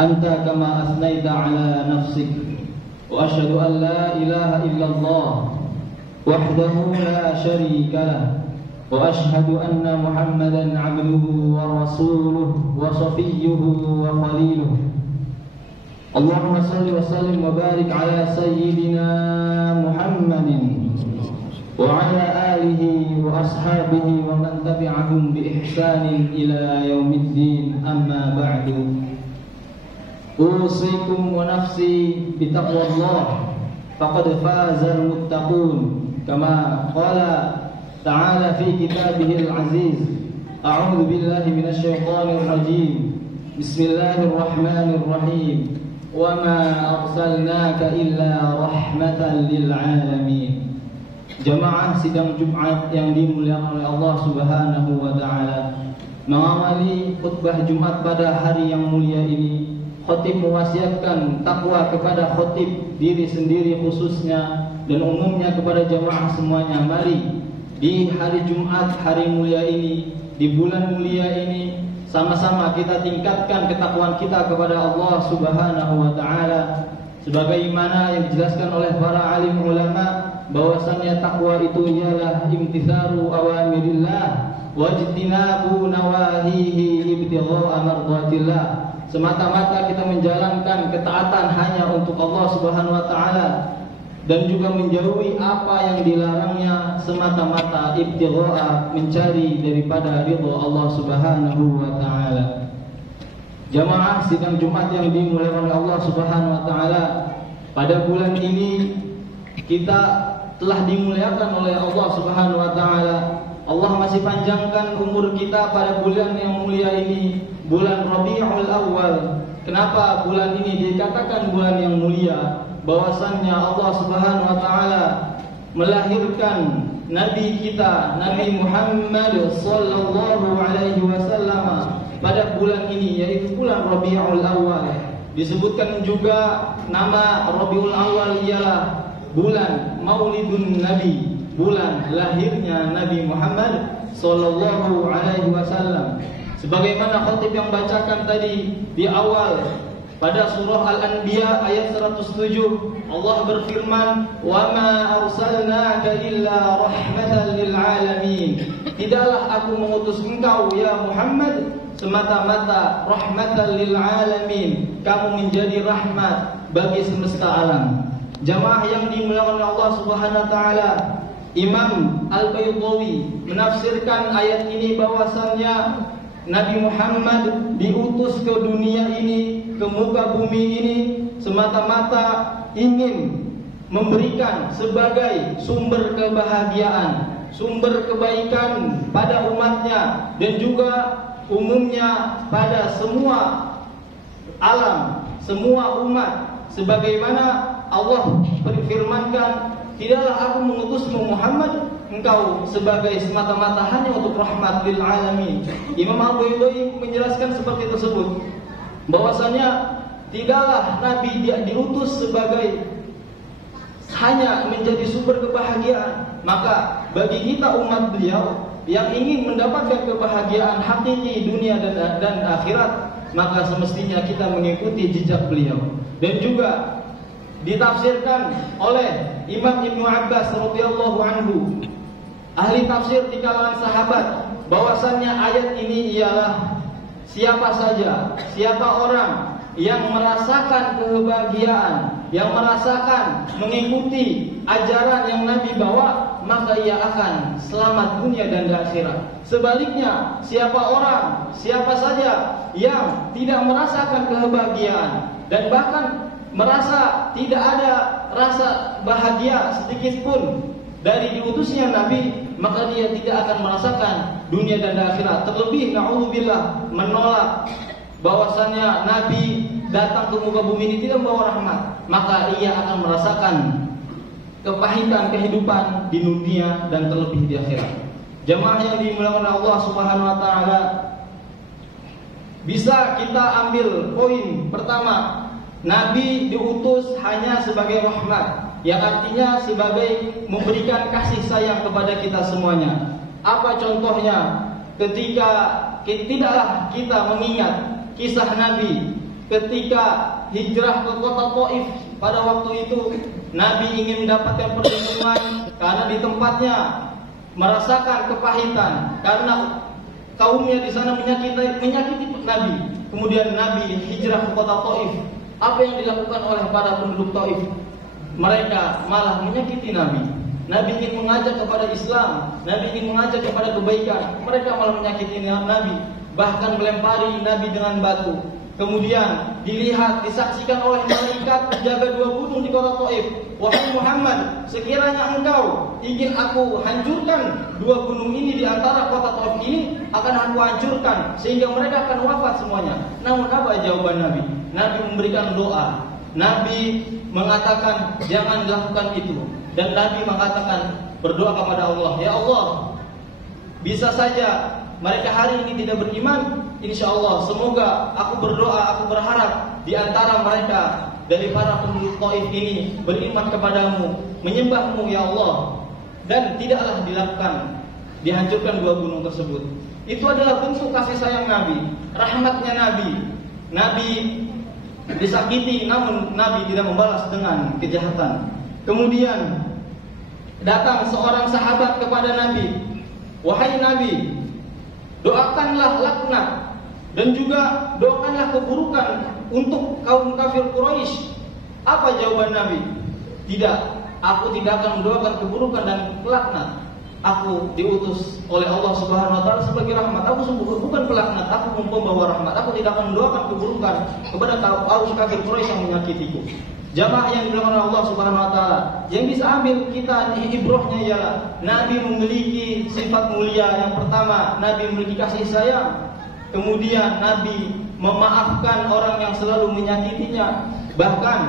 أنت كما أثنيت على نفسك وأشهد أن لا إله إلا الله وحده لا شريك له وأشهد أن محمدا عبده ورسوله وصفيه وخليله اللهم صل وسلم وبارك على سيدنا محمد وعلى آله وأصحابه ومن تبعهم بإحسان إلى يوم الدين أما بعد أوصيكم ونفسي بتقوى الله فقد فاز المتقون كما قال تعالى في كتابه العزيز أعوذ بالله من الشيطان الرجيم بسم الله الرحمن الرحيم وما أرسلناك إلا رحمة للعالمين. Jamaah sidang Jumat yang dimuliakan oleh Allah Subhanahu wa taala, mengawali khutbah Jumat pada hari yang mulia ini, khatib mewasiatkan takwa kepada khatib diri sendiri khususnya dan umumnya kepada jamaah semuanya. Mari di hari Jumat, hari mulia ini, di bulan mulia ini, sama-sama kita tingkatkan ketakwaan kita kepada Allah Subhanahu wa taala sebagaimana yang dijelaskan oleh para alim ulama bahwasannya takwa itu ialah imtithalu awamirillah wajtinabu nawahihi ibtigha'a mardatillah. Semata-mata kita menjalankan ketaatan hanya untuk Allah Subhanahu wa taala dan juga menjauhi apa yang dilarangnya semata-mata ibtigha'a mencari daripada ridha Allah Subhanahu wa taala. Jamaah sidang Jumat yang dimuliakan oleh Allah Subhanahu wa taala, pada bulan ini kita telah dimuliakan oleh Allah Subhanahu wa taala. Allah masih panjangkan umur kita pada bulan yang mulia ini, bulan Rabiul Awal. Kenapa bulan ini dikatakan bulan yang mulia? Bahwasannya Allah Subhanahu wa taala melahirkan nabi kita, Nabi Muhammad sallallahu alaihi wasallam pada bulan ini, yaitu bulan Rabiul Awal. Disebutkan juga nama Rabiul Awal ialah bulan Maulidun Nabi, bulan lahirnya Nabi Muhammad sallallahu alaihi wasallam. Sebagaimana khatib yang bacakan tadi di awal pada surah Al-Anbiya ayat 107, Allah berfirman, "Wa ma arsalnaka illa rahmatan lil alamin." Tidaklah aku mengutus engkau ya Muhammad semata-mata rahmatan lil alamin, kamu menjadi rahmat bagi semesta alam. Jamaah yang dimuliakan oleh Allah Subhanahu wa taala, Imam Al-Baydawi menafsirkan ayat ini bahwasannya Nabi Muhammad diutus ke dunia ini, ke muka bumi ini semata-mata ingin memberikan sebagai sumber kebahagiaan, sumber kebaikan pada umatnya dan juga umumnya pada semua alam, semua umat. Sebagaimana Allah berfirmankan, tidaklah aku mengutusmu Muhammad engkau sebagai semata-mata hanya untuk rahmat lil alamin. Imam Al-Baydawi menjelaskan seperti tersebut, bahwasanya tidaklah Nabi diutus sebagai hanya menjadi sumber kebahagiaan. Maka bagi kita umat beliau yang ingin mendapatkan kebahagiaan hakiki dunia dan akhirat, maka semestinya kita mengikuti jejak beliau. Dan juga ditafsirkan oleh Imam Ibnu Abbas radhiyallahu anhu, ahli tafsir di kalangan sahabat, bahwasannya ayat ini ialah siapa saja, siapa orang yang merasakan kebahagiaan, yang merasakan mengikuti ajaran yang Nabi bawa, maka ia akan selamat dunia dan akhirat. Sebaliknya, siapa saja yang tidak merasakan kebahagiaan dan bahkan merasa tidak ada rasa bahagia sedikit pun dari diutusnya Nabi, maka dia tidak akan merasakan dunia dan akhirat. Terlebih na'udzubillah menolak bahwasannya Nabi datang ke muka bumi ini tidak membawa rahmat, maka ia akan merasakan kepahitan kehidupan di dunia dan terlebih di akhirat. Jamaah yang dimuliakan Allah Subhanahu wa taala, bisa kita ambil poin pertama, Nabi diutus hanya sebagai rahmat, yang artinya sebagai memberikan kasih sayang kepada kita semuanya. Apa contohnya? Ketika tidaklah kita mengingat kisah Nabi ketika hijrah ke kota Taif pada waktu itu, Nabi ingin mendapatkan perlindungan karena di tempatnya merasakan kepahitan karena kaumnya di sana menyakiti Nabi. Kemudian Nabi hijrah ke kota Taif. Apa yang dilakukan oleh para penduduk Taif? Mereka malah menyakiti Nabi. Nabi ingin mengajak kepada Islam, Nabi ingin mengajak kepada kebaikan. Mereka malah menyakiti Nabi, bahkan melempari Nabi dengan batu. Kemudian dilihat, disaksikan oleh malaikat penjaga 2 gunung di kota Taif. Wahai Muhammad, sekiranya engkau ingin aku hancurkan 2 gunung ini di antara kota Taif ini, akan aku hancurkan sehingga mereka akan wafat semuanya. Namun apa jawaban Nabi? Nabi memberikan doa. Nabi mengatakan jangan lakukan itu. Dan Nabi mengatakan berdoa kepada Allah, ya Allah, bisa saja mereka hari ini tidak beriman. Insya Allah, semoga aku berdoa, aku berharap di antara mereka dari para penduduk Taif ini beriman kepadamu, menyembahmu ya Allah. Dan tidaklah dilakukan, dihancurkan 2 gunung tersebut. Itu adalah bentuk kasih sayang Nabi, rahmatnya Nabi. Nabi disakiti, namun Nabi tidak membalas dengan kejahatan. Kemudian datang seorang sahabat kepada Nabi, wahai Nabi, doakanlah laknat dan juga doakanlah keburukan untuk kaum kafir Quraisy. Apa jawaban Nabi? Tidak, aku tidak akan mendoakan keburukan dan laknat. Aku diutus oleh Allah Subhanahu wa taala sebagai rahmat. Aku bukan pelaknat, aku membawa rahmat. Aku tidak akan mendoakan keburukan kepada kaum kafir Quraisy yang menyakitiku. Jamaah yang dimuliakan oleh Allah Subhanahu wa taala, yang bisa ambil kita ibrahnya ialah Nabi memiliki sifat mulia. Yang pertama, Nabi memiliki kasih sayang. Kemudian Nabi memaafkan orang yang selalu menyakitinya. Bahkan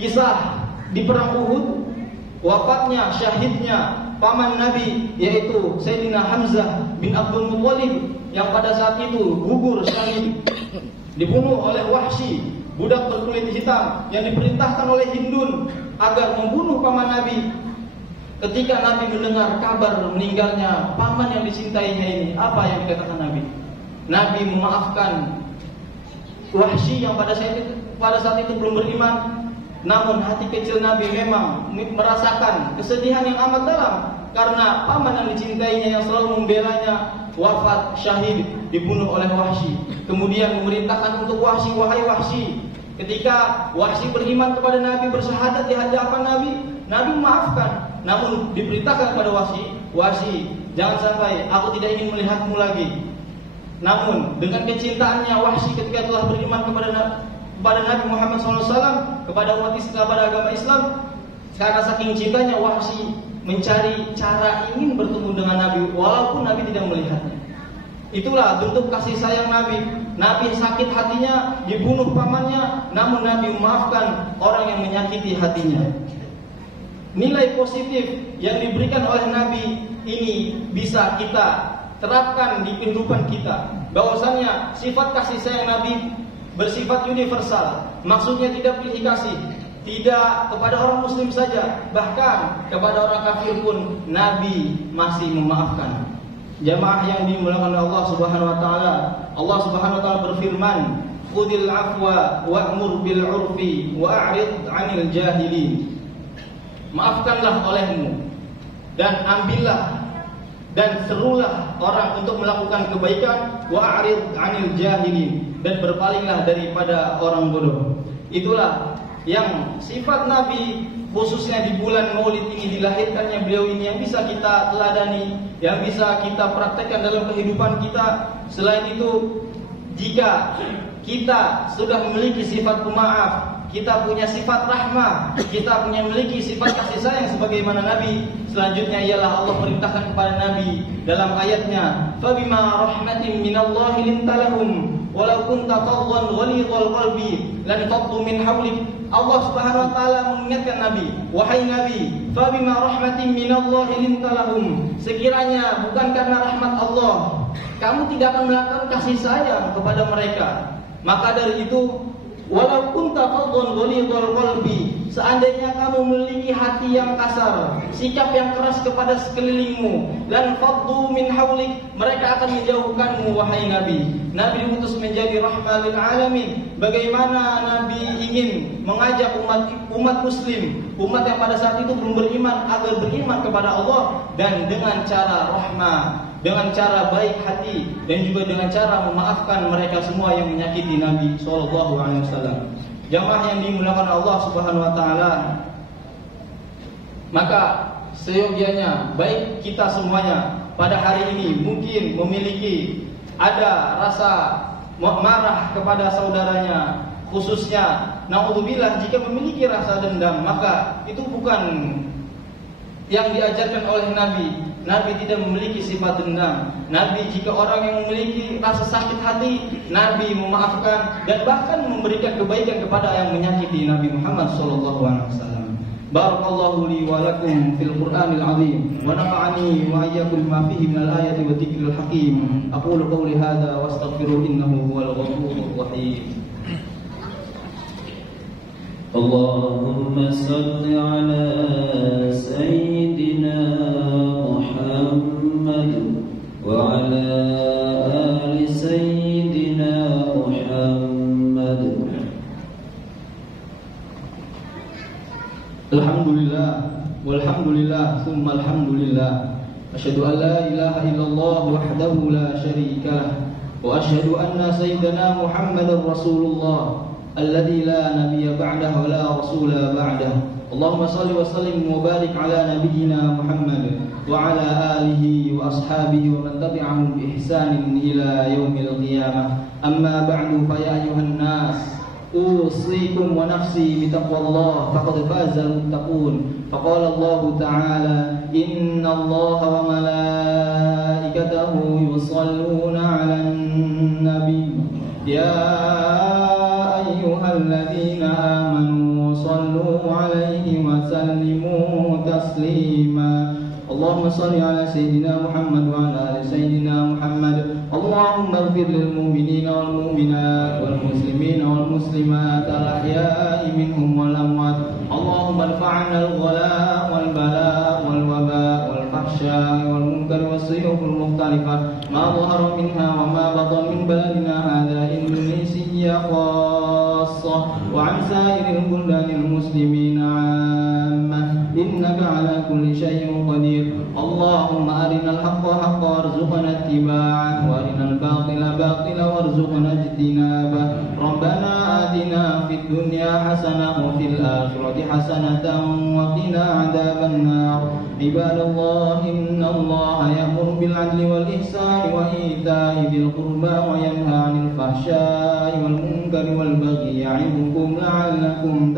kisah di perang Uhud, wafatnya, syahidnya paman Nabi yaitu Sayyidina Hamzah bin Abdul Muttalib yang pada saat itu gugur syahid, dibunuh oleh Wahsy, budak berkulit hitam yang diperintahkan oleh Hindun agar membunuh paman Nabi. Ketika Nabi mendengar kabar meninggalnya paman yang dicintainya ini, apa yang dikatakan Nabi? Nabi memaafkan Wahsy yang pada saat itu belum beriman. Namun hati kecil Nabi memang merasakan kesedihan yang amat dalam karena paman yang dicintainya yang selalu membelanya wafat syahid, dibunuh oleh Wahsy. Kemudian memerintahkan untuk Wahsy, wahai Wahsy, ketika Wahsy beriman kepada Nabi, bersyahadat di hadapan Nabi, Nabi memaafkan. Namun diberitakan kepada Wahsy, jangan sampai aku tidak ingin melihatmu lagi. Namun dengan kecintaannya Wahsy ketika telah beriman kepada Nabi Muhammad SAW, kepada umat Islam, kepada agama Islam, karena saking cintanya Wahsy mencari cara ingin bertemu dengan Nabi walaupun Nabi tidak melihatnya. Itulah bentuk kasih sayang Nabi. Nabi sakit hatinya, dibunuh pamannya, namun Nabi memaafkan orang yang menyakiti hatinya. Nilai positif yang diberikan oleh Nabi ini bisa kita terapkan di kehidupan kita. Bahwasanya sifat kasih sayang Nabi bersifat universal, maksudnya tidak pilih kasih, tidak kepada orang muslim saja, bahkan kepada orang kafir pun Nabi masih memaafkan. Jamaah yang dimuliakan oleh Allah Subhanahu wa taala, Allah Subhanahu wa taala berfirman, "Khudil afwa wa'mur bil 'urfi wa'rid 'anil jahilin." Maafkanlah olehmu dan ambillah dan serulah orang untuk melakukan kebaikan, wa'rid 'anil jahilin, dan berpalinglah daripada orang bodoh. Itulah yang sifat Nabi, khususnya di bulan Maulid ini, dilahirkannya beliau ini, yang bisa kita teladani, yang bisa kita praktekkan dalam kehidupan kita. Selain itu, jika kita sudah memiliki sifat pemaaf, kita punya sifat rahmah, kita memiliki sifat kasih sayang sebagaimana Nabi, selanjutnya ialah Allah perintahkan kepada Nabi dalam ayatnya, "Fabima rahmatin minallahi lintalahum walau kunta faddan ghalidhal qalbi lan faddu min hawlik." Allah Subhanahu wa taala mengingatkan Nabi, wahai Nabi, "Fabima rahmatin minallahi lintalahum." Sekiranya bukan karena rahmat Allah, kamu tidak akan melakukan kasih sayang kepada mereka. Maka dari itu Walau kunta fadhlan ghalidhal qalbi, seandainya kamu memiliki hati yang kasar, sikap yang keras kepada sekelilingmu, dan faddu min haulik, mereka akan menjauhkanmu wahai Nabi. Nabi diutus menjadi rahmatan lil alamin. Bagaimana Nabi ingin mengajak umat muslim, umat yang pada saat itu belum beriman, agar beriman kepada Allah, dan dengan cara rahmah, dengan cara baik hati, dan juga dengan cara memaafkan mereka semua yang menyakiti Nabi SAW. Jamaah yang dimuliakan Allah Subhanahu wa taala, maka seyogianya baik kita semuanya pada hari ini mungkin memiliki ada rasa marah kepada saudaranya, khususnya naudzubillah jika memiliki rasa dendam, maka itu bukan yang diajarkan oleh Nabi. Nabi tidak memiliki sifat dendam. Nabi jika orang yang memiliki rasa sakit hati, Nabi memaafkan dan bahkan memberikan kebaikan kepada yang menyakiti Nabi Muhammad SAW. Barakallahu li wa lakum fil Qur'anil azim wa nafa'ani wa iyyakum bima fihi minal ayati wa dzikril hakim. Aqulu qawli hadza wa astaghfiru innahu huwal ghafurur rahim. Allahumma salli ala sayyidina Muhammad wa ala ali sayyidina Muhammad. Alhamdulillah walhamdulillah thumma alhamdulillah. Asyhadu an la ilaha illallah wahdahu la syarika lah wa asyhadu anna sayyidana Muhammadar Rasulullah alladzi la nabiyya ba'dahu wa la rasula ba'dahu. Allahumma salli wa sallim wa barik ala nabiyyina Muhammad wa ala alihi wa ashabihi wa man tabi'ahum bi ihsanin ila yaumil qiyamah. Amma ba'du, fa ya ayuhan nas, usikum wa nafsi bi taqwallah faqad fazal muttaqun. Faqala Allah ta'ala, inna Allah wa malaikatahu yusalluna 'alan nabi ya ayyuhalladzina amanu sallu 'alaihi wa sallimu taslima. Allahumma salli ala sayyidina Muhammad wa ala ali sayyidina Muhammad. Allahumma ighfir lil mu'minina wal mu'minat wal muslimina wal muslimat al ahya'i minhum wal amwat. Allahumma irfa'na al ghala wal bala wal waba wal fahsya wal munkar was suyuh al mukhtalifah ma dhahara minha wa ma batan min baladina hadha Indonesia khassah wa an sa'iril buldanil muslimina 'ammah. Innaka ala kulli syai'in qadir. Allahumma arinal haqqa haqqa warzuqna ittiba'ah wa arinal batila batila warzuqna ijtinabah. Rabbana atina fid dunya hasanah wa fil akhirati hasanatan wa qina adzabannar. Ibadallah, innallaha ya'muru bil 'adli wal ihsani wa ita'i dzil qurba wa yanha 'anil fahsya'i wal munkari wal baghi ya'idukum la'allakum